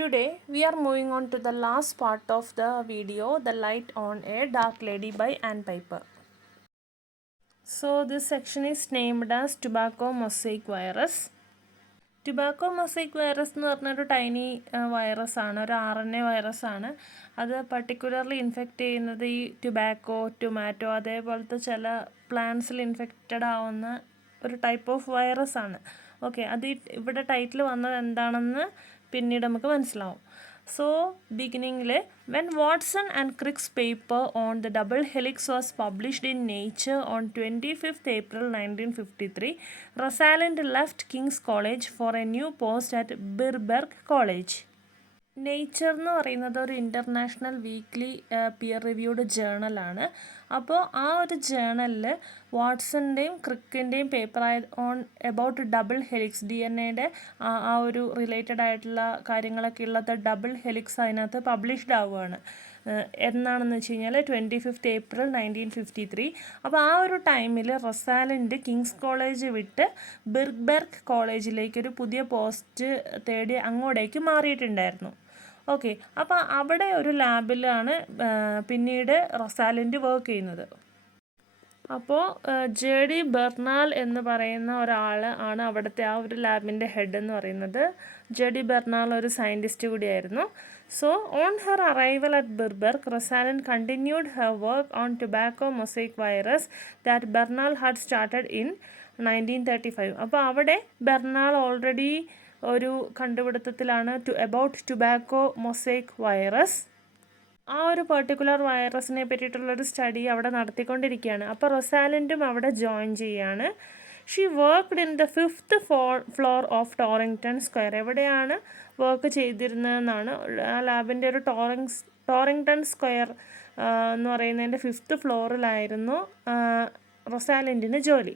Today we are moving on to the last part of the video, The Light on a Dark Lady by Ann Piper. So this section is named as Tobacco Mosaic Virus. Tobacco mosaic virus എന്ന് പറഞ്ഞൊരു tiny വൈറസാണ്, ഒരു RNA വൈറസാണ്. അത് particularly infect ചെയ്യുന്നത് ഈ tobacco, tomato അതേപോലത്തെ ചില പ്ലാന്റ്സിൽ infected ആവുന്ന ഒരു ടൈപ്പ് ഓഫ് വൈറസാണ്. ഓക്കെ, അത് ഇവിടെ ടൈറ്റിൽ വന്നത് എന്താണെന്ന് പിന്നീട് നമുക്ക് മനസ്സിലാവും. സോ ബിഗിനിങ്ങിൽ when Watson and Crick's paper on the double helix was published in Nature on 25th April 1953, Rosalind left King's College for a new post at Birkbeck College. Nature എന്ന് പറയുന്നത് ഒരു ഇൻ്റർനാഷണൽ വീക്ക്ലി പിയർ റിവ്യൂഡ് ജേണലാണ്. അപ്പോൾ ആ ഒരു ജേണലിൽ വാട്സൻ്റെയും ക്രിക്കിൻ്റെയും paper on about double helix, DNA ആ ഒരു റിലേറ്റഡ് ആയിട്ടുള്ള കാര്യങ്ങളൊക്കെ ഉള്ളത് ഡബിൾ ഹെലിക്സ് അതിനകത്ത് പബ്ലിഷ്ഡ് ആവുകയാണ്. എന്നാണെന്ന് വെച്ച് കഴിഞ്ഞാൽ 25th April 1953. അപ്പോൾ ആ ഒരു ടൈമിൽ റൊസാലൻഡ് കിങ്സ് കോളേജ് വിട്ട് ബിർബെർഗ് കോളേജിലേക്കൊരു പുതിയ പോസ്റ്റ് തേടി അങ്ങോട്ടേക്ക് മാറിയിട്ടുണ്ടായിരുന്നു. ഓക്കെ, അപ്പോൾ അവിടെ ഒരു ലാബിലാണ് പിന്നീട് റൊസാലൻഡ് വർക്ക് ചെയ്യുന്നത്. അപ്പോൾ JD ബെർണാൽ എന്ന് പറയുന്ന ഒരാൾ ആണ് അവിടുത്തെ ആ ഒരു ലാബിൻ്റെ ഹെഡ് എന്ന് പറയുന്നത്. JD ബെർണാൽ ഒരു സയൻറ്റിസ്റ്റ് കൂടിയായിരുന്നു. So on her arrival at Birkbeck, Rosalind continued her work on tobacco mosaic virus that Bernal had started in 1935. അപ്പോൾ അവിടെ ബെർണാൽ ഓൾറെഡി ഒരു കണ്ടുപിടുത്തത്തിലാണ് അബൌട്ട് ടുബാക്കോ മൊസൈക്ക് വൈറസ്. ആ ഒരു പെർട്ടിക്കുലർ വൈറസിനെ പറ്റിയിട്ടുള്ളൊരു സ്റ്റഡി അവിടെ നടത്തിക്കൊണ്ടിരിക്കുകയാണ്. അപ്പോൾ റൊസാലൻഡും അവിടെ ജോയിൻ ചെയ്യാണ്. She worked in the 5th floor of Torrington square. എവിടെയാണ് വർക്ക് ചെയ്തിരുന്നതെന്നാണ് ആ ലാബിൻ്റെ ഒരു ടോറിങ്ടൺ സ്ക്വയർ എന്ന് പറയുന്നതിൻ്റെ 5th ഫ്ലോറിലായിരുന്നു റൊസാലൻഡിന് ജോലി.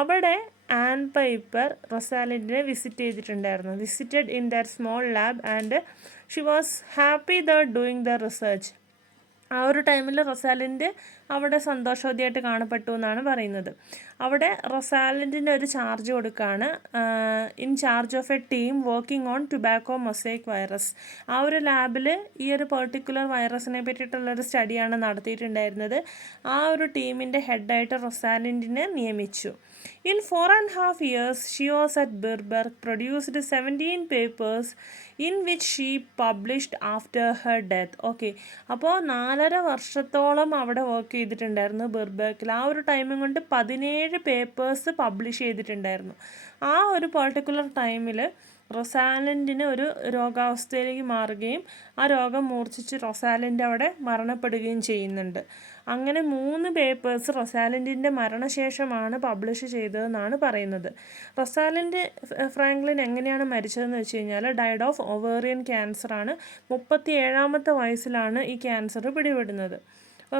അവിടെ ആൻ പൈപ്പർ റൊസാലൻഡിനെ visited in their small lab and she was happy doing the research. ആ ഒരു ടൈമിൽ റൊസാലൻഡ് അവിടെ സന്തോഷവതിയായിട്ട് കാണപ്പെട്ടു എന്നാണ് പറയുന്നത്. അവിടെ റൊസാലൻഡിന് ഒരു ചാർജ് കൊടുക്കുകയാണ്, in charge of A team working on tobacco mosaic virus. ആ ഒരു ലാബിൽ ഈ ഒരു പെർട്ടിക്കുലർ വൈറസിനെ പറ്റിയിട്ടുള്ളൊരു സ്റ്റഡിയാണ് നടത്തിയിട്ടുണ്ടായിരുന്നത്. ആ ഒരു ടീമിൻ്റെ ഹെഡായിട്ട് റൊസാലൻഡിനെ നിയമിച്ചു. In 4.5 years, she was at Birberg, produced 17 papers in which she published after her death. Okay, അപ്പോൾ 4.5 വർഷത്തോളം അവിടെ വർക്ക് ചെയ്തിട്ടുണ്ടായിരുന്നു ബിർബെർഗിൽ. ആ ഒരു ടൈമും കൊണ്ട് 17 പേപ്പേഴ്സ് പബ്ലിഷ് ചെയ്തിട്ടുണ്ടായിരുന്നു. ആ ഒരു പെർട്ടിക്കുലർ ടൈമിൽ റൊസാലൻഡിന് ഒരു രോഗാവസ്ഥയിലേക്ക് മാറുകയും ആ രോഗം മൂർച്ഛിച്ച് റൊസാലൻഡ് അവിടെ മരണപ്പെടുകയും ചെയ്യുന്നുണ്ട്. അങ്ങനെ 3 പേപ്പേഴ്സ് റൊസാലൻഡിൻ്റെ മരണശേഷമാണ് പബ്ലിഷ് ചെയ്തതെന്നാണ് പറയുന്നത്. റൊസാലൻഡ് ഫ്രാങ്ക്ലിൻ എങ്ങനെയാണ് മരിച്ചതെന്ന് വെച്ച് കഴിഞ്ഞാൽ ഡൈഡ് ഓഫ് ഒവേറിയൻ ക്യാൻസറാണ്. 37ാമത്തെ വയസ്സിലാണ് ഈ ക്യാൻസർ പിടിപെടുന്നത്.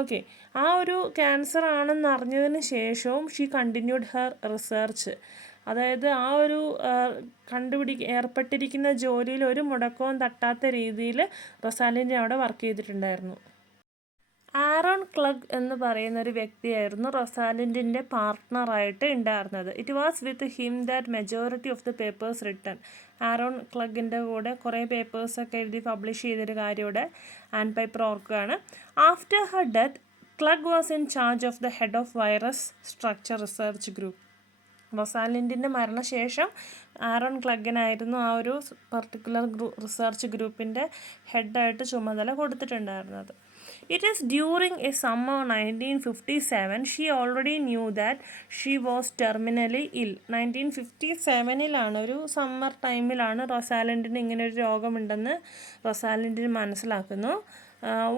ഓക്കെ, ആ ഒരു ക്യാൻസർ ആണെന്ന് അറിഞ്ഞതിന് ശേഷവും ഷീ കണ്ടിന്യൂഡ് ഹെർ റിസർച്ച്. അതായത് ആ ഒരു ഏർപ്പെട്ടിരിക്കുന്ന ജോലിയിൽ ഒരു മുടക്കവും തട്ടാത്ത രീതിയിൽ റൊസാലൻഡ് അവിടെ വർക്ക് ചെയ്തിട്ടുണ്ടായിരുന്നു. ആരോൺ ക്ലഗ് എന്ന് പറയുന്ന ഒരു വ്യക്തിയായിരുന്നു റൊസാലൻഡിൻ്റെ പാർട്ട്ണറായിട്ട് ഉണ്ടായിരുന്നത്. It was with him that majority of the papers written. Aaron ക്ലഗിൻ്റെ കൂടെ കുറേ പേപ്പേഴ്സൊക്കെ എഴുതി പബ്ലിഷ് ചെയ്തൊരു കാര്യം ഇവിടെ ആൻ പൈപ്പർ ഓർക്കുകയാണ്. After her death, Klug was in charge of the head of virus structure research group. റൊസാലൻഡിൻ്റെ മരണശേഷം ആരോൺ ക്ലഗിനായിരുന്നു ആ ഒരു പർട്ടിക്കുലർ റിസർച്ച് ഗ്രൂപ്പിൻ്റെ ഹെഡായിട്ട് ചുമതല കൊടുത്തിട്ടുണ്ടായിരുന്നത്. It is during a summer 1957 she already knew that she was terminally ill. 1957 ഒരു summer ടൈമിലാണ് റൊസാലൻഡിന് ഇങ്ങനെ ഒരു രോഗമുണ്ടെന്ന് റൊസാലൻഡിന് മനസ്സിലാക്കുന്നു.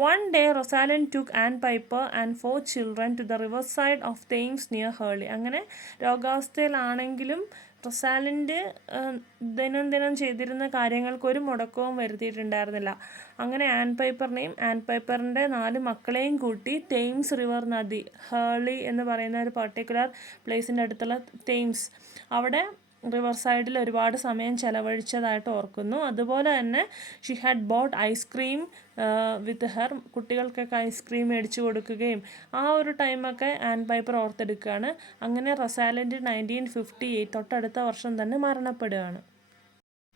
One day Rosalind took Ann Piper and 4 children to the riverside of Thames near Hurley. അങ്ങനെ രോഗാവസ്ഥയിലാണെങ്കിലും റൊസാലൻഡ് ദിനം ചെയ്തിരുന്ന കാര്യങ്ങൾക്ക് ഒരു മുടക്കവും വരുത്തിയിട്ടുണ്ടായിരുന്നില്ല. അങ്ങനെ ആൻ പൈപ്പറിനെയും ആൻ പൈപ്പറിൻ്റെ 4 മക്കളെയും കൂട്ടി തെയിംസ് റിവർ നദി, ഹേർലി എന്ന് പറയുന്ന ഒരു പർട്ടിക്കുലർ പ്ലേസിൻ്റെ അടുത്തുള്ള തെയിംസ്, അവിടെ റിവർ സൈഡിൽ ഒരുപാട് സമയം ചെലവഴിച്ചതായിട്ട് ഓർക്കുന്നു. അതുപോലെ തന്നെ she had boat ice cream with her. കുട്ടികൾക്കൊക്കെ ഐസ്ക്രീം മേടിച്ചു കൊടുക്കുകയും ആ ഒരു ടൈമൊക്കെ ആൻ പൈപ്പർ ഓർത്തെടുക്കുകയാണ്. അങ്ങനെ റൊസാലൻഡ് 1958 തൊട്ടടുത്ത വർഷം തന്നെ മരണപ്പെടുകയാണ്.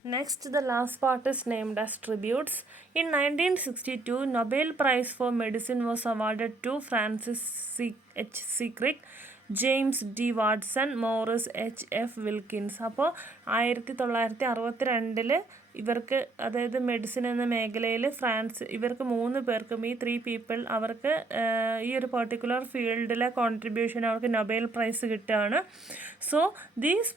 Next, the last part is named as tributes. In 1962, Nobel Prize for Medicine was awarded to Francis C. Crick, James D Watson, Maurice H F Wilkins. അപ്പോൾ 1962 ഇവർക്ക്, അതായത് മെഡിസിൻ എന്ന മേഖലയിൽ ഇവർക്ക് 3 പേർക്കും, ഈ 3 പീപ്പിൾ, അവർക്ക് ഈ ഒരു പെർട്ടിക്കുലർ ഫീൽഡിലെ കോൺട്രിബ്യൂഷൻ അവർക്ക് നൊബേൽ പ്രൈസ് കിട്ടുകയാണ്. So these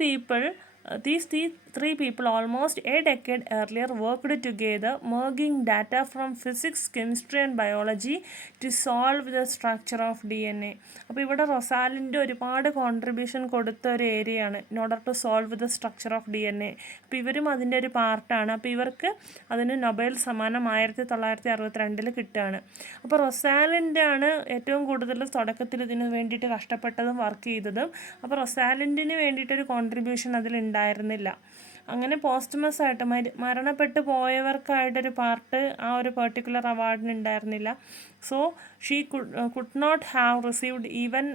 three people almost a decade earlier worked together, merging data from physics, chemistry and biology to solve the structure of DNA. അപ്പോൾ ഇവിടെ റൊസാലിൻ്റെ ഒരുപാട് കോൺട്രിബ്യൂഷൻ കൊടുത്ത ഒരു ഏരിയയാണ് in order to solve the structure of DNA. അപ്പോൾ ഇവരും അതിൻ്റെ ഒരു പാർട്ടാണ്. അപ്പോൾ ഇവർക്ക് അതിന് നൊബേൽ സമ്മാനം 1962 കിട്ടുകയാണ്. അപ്പോൾ റൊസാലിൻ്റെ ആണ് ഏറ്റവും കൂടുതൽ തുടക്കത്തിൽ ഇതിന് വേണ്ടിയിട്ട് കഷ്ടപ്പെട്ടതും വർക്ക് ചെയ്തതും. അപ്പോൾ റൊസാലിൻഡിന് വേണ്ടിയിട്ടൊരു കോൺട്രിബ്യൂഷൻ അതിലുണ്ടായിരുന്നില്ല. അങ്ങനെ പോസ്റ്റ്മസ് ആയിട്ട് മരണപ്പെട്ടു പോയവർക്കായിട്ടൊരു പാർട്ട് ആ ഒരു പെർട്ടിക്കുലർ അവാർഡിന് ഉണ്ടായിരുന്നില്ല. So she could not have received even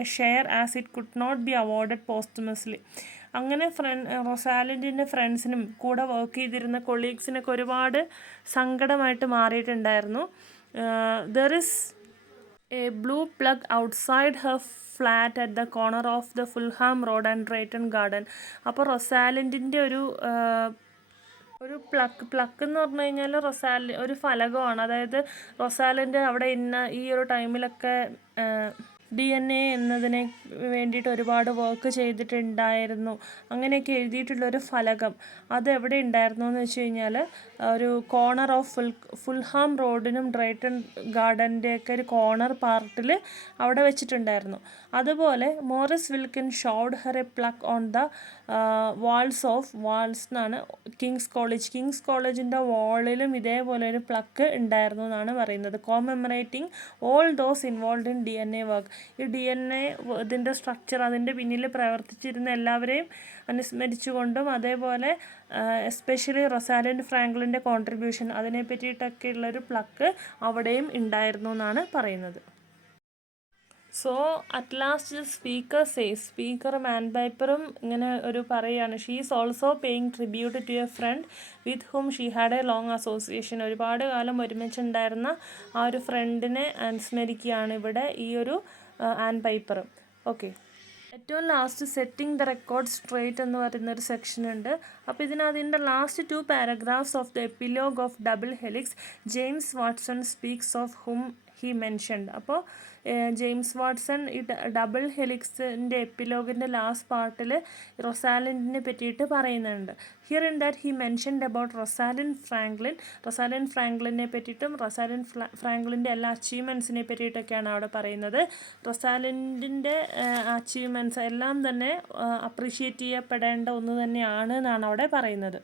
a share as it could not be awarded posthumously. അങ്ങനെ റൊസാലിൻഡിൻ്റെ ഫ്രണ്ട്സിനും കൂടെ വർക്ക് ചെയ്തിരുന്ന കൊളീഗ്സിനൊക്കെ ഒരുപാട് സങ്കടമായിട്ട് മാറിയിട്ടുണ്ടായിരുന്നു. There is a blue plug outside her flat at the corner of the Fulham Road and Drayton Garden. അപ്പോൾ റൊസാലിൻഡിൻ്റെ ഒരു പ്ലക്ക് എന്ന് പറഞ്ഞു കഴിഞ്ഞാൽ ഒരു ഫലകമാണ്. അതായത് റൊസാലിൻഡ് അവിടെ ഈ ഒരു ടൈമിലൊക്കെ DNA എന്നതിനെ വേണ്ടിയിട്ട് ഒരുപാട് വർക്ക് ചെയ്തിട്ടുണ്ടായിരുന്നു. അങ്ങനെയൊക്കെ എഴുതിയിട്ടുള്ളൊരു ഫലകം അത് എവിടെ ഉണ്ടായിരുന്നു എന്ന് വെച്ച് കഴിഞ്ഞാൽ ഒരു കോർണർ ഓഫ് ഫുൾഹാം റോഡിനും ഡ്രൈറ്റൺ ഗാർഡൻ്റെയൊക്കെ ഒരു കോർണർ പാർട്ടിൽ അവിടെ വെച്ചിട്ടുണ്ടായിരുന്നു. അതുപോലെ Maurice Wilkins showed her a plaque on the walls എന്നാണ് കിങ്സ് കോളേജിൻ്റെ വാളിലും ഇതേപോലെ ഒരു പ്ലക്ക് ഉണ്ടായിരുന്നു എന്നാണ് പറയുന്നത്. Commemorating all those involve in DNA work. ഈ DNA ഇതിൻ്റെ സ്ട്രക്ചർ, അതിൻ്റെ പിന്നിൽ പ്രവർത്തിച്ചിരുന്ന എല്ലാവരെയും അനുസ്മരിച്ചുകൊണ്ടും, അതേപോലെ എസ്പെഷ്യലി റൊസാലിൻഡ് ഫ്രാങ്ക്ലിൻ്റെ കോൺട്രിബ്യൂഷൻ അതിനെ പറ്റിയിട്ടൊക്കെ ഉള്ളൊരു പ്ലക്ക് അവിടെയും ഉണ്ടായിരുന്നു എന്നാണ് പറയുന്നത്. സോ അറ്റ് ലാസ്റ്റ് സ്പീക്കറും ആൻഡ് പൈപ്പറും ഇങ്ങനെ ഒരു പറയുകയാണ്. She is also paying tribute to a friend with whom she had a long association. ഒരുപാട് കാലം ഒരുമിച്ചുണ്ടായിരുന്ന ആ ഒരു ഫ്രണ്ടിനെ അനുസ്മരിക്കുകയാണ് ഇവിടെ ഈ ഒരു ആൻഡ് പൈപ്പറും. ഓക്കെ, ഏറ്റവും last setting the record straight എന്ന് പറയുന്നൊരു സെക്ഷൻ ഉണ്ട്. അപ്പോൾ ഇതിൻ്റെ last 2 paragraphs of the epilogue of double helix James Watson speaks of whom he mentioned. അപ്പോൾ ജെയിംസ് വാട്സൺ ഈ ഡബിൾ ഹെലിക്സിൻ്റെ എപ്പിലോഗിൻ്റെ ലാസ്റ്റ് പാർട്ടിൽ റൊസാലിൻഡിനെ പറ്റിയിട്ട് പറയുന്നുണ്ട്. Here in that he mentioned about Rosalind ഫ്രാങ്ക്ലിനെ പറ്റിയിട്ടും ഫ്രാങ്ക്ലിൻ്റെ എല്ലാ അച്ചീവ്മെൻറ്റ്സിനെ പറ്റിയിട്ടൊക്കെയാണ് അവിടെ പറയുന്നത്. റൊസാലിൻഡിൻ്റെ അച്ചീവ്മെൻറ്റ്സ് എല്ലാം തന്നെ അപ്രീഷിയേറ്റ് ചെയ്യപ്പെടേണ്ട ഒന്ന് തന്നെയാണ് എന്നാണ് അവിടെ പറയുന്നത്.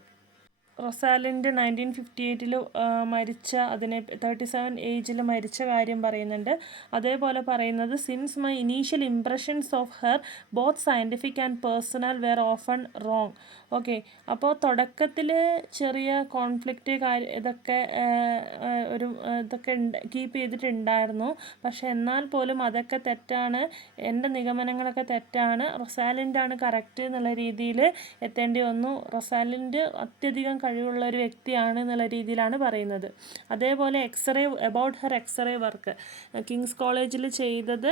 റൊസാലിൻഡ് 1958 മരിച്ച 37 ഏജിൽ മരിച്ച കാര്യം പറയുന്നുണ്ട്. അതേപോലെ പറയുന്നത് since my initial impressions of her both scientific and personal were often wrong. Okay, അപ്പോൾ തുടക്കത്തിൽ ചെറിയ കോൺഫ്ലിക്റ്റ് ഇതൊക്കെ കീപ്പ് ചെയ്തിട്ടുണ്ടായിരുന്നു. പക്ഷെ എന്നാൽ പോലും അതൊക്കെ തെറ്റാണ്, എൻ്റെ നിഗമനങ്ങളൊക്കെ തെറ്റാണ്, റൊസാലിൻഡാണ് കറക്റ്റ് എന്നുള്ള രീതിയിൽ എത്തേണ്ടി വന്നു. റൊസാലിൻഡ് അത്യധികം കഴിവുള്ള ഒരു വ്യക്തിയാണ് എന്നുള്ള രീതിയിലാണ് പറയുന്നത്. അതേപോലെ about her X-ray work King's കോളേജിൽ ചെയ്തത്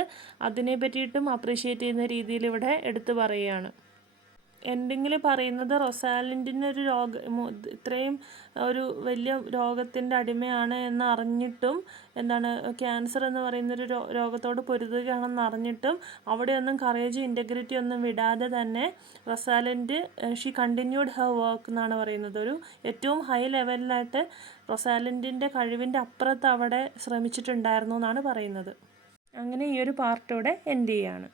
അതിനെ പറ്റിയിട്ടും അപ്രീഷിയേറ്റ് ചെയ്യുന്ന രീതിയിൽ ഇവിടെ എടുത്തു പറയുകയാണ്. എൻഡിങ്ങിൽ പറയുന്നത് റൊസാലിൻഡിനൊരു ഇത്രയും ഒരു വലിയ രോഗത്തിൻ്റെ അടിമയാണ് എന്ന് അറിഞ്ഞിട്ടും, ക്യാൻസർ എന്ന് പറയുന്നൊരു രോഗത്തോട് പൊരുതുകയാണെന്ന് അറിഞ്ഞിട്ടും അവിടെയൊന്നും കറേജും ഇൻറ്റഗ്രിറ്റി ഒന്നും വിടാതെ തന്നെ റൊസാലിൻഡ് ഷീ കണ്ടിന്യൂഡ് ഹെർ വർക്ക് എന്നാണ് പറയുന്നത്. ഒരു ഏറ്റവും ഹൈ ലെവലിലായിട്ട് റൊസാലിൻഡിൻ്റെ കഴിവിൻ്റെ അപ്പുറത്ത് അവിടെ ശ്രമിച്ചിട്ടുണ്ടായിരുന്നു എന്നാണ് പറയുന്നത്. അങ്ങനെ ഈ ഒരു പാർട്ടോടെ എൻഡ് ചെയ്യാണ്.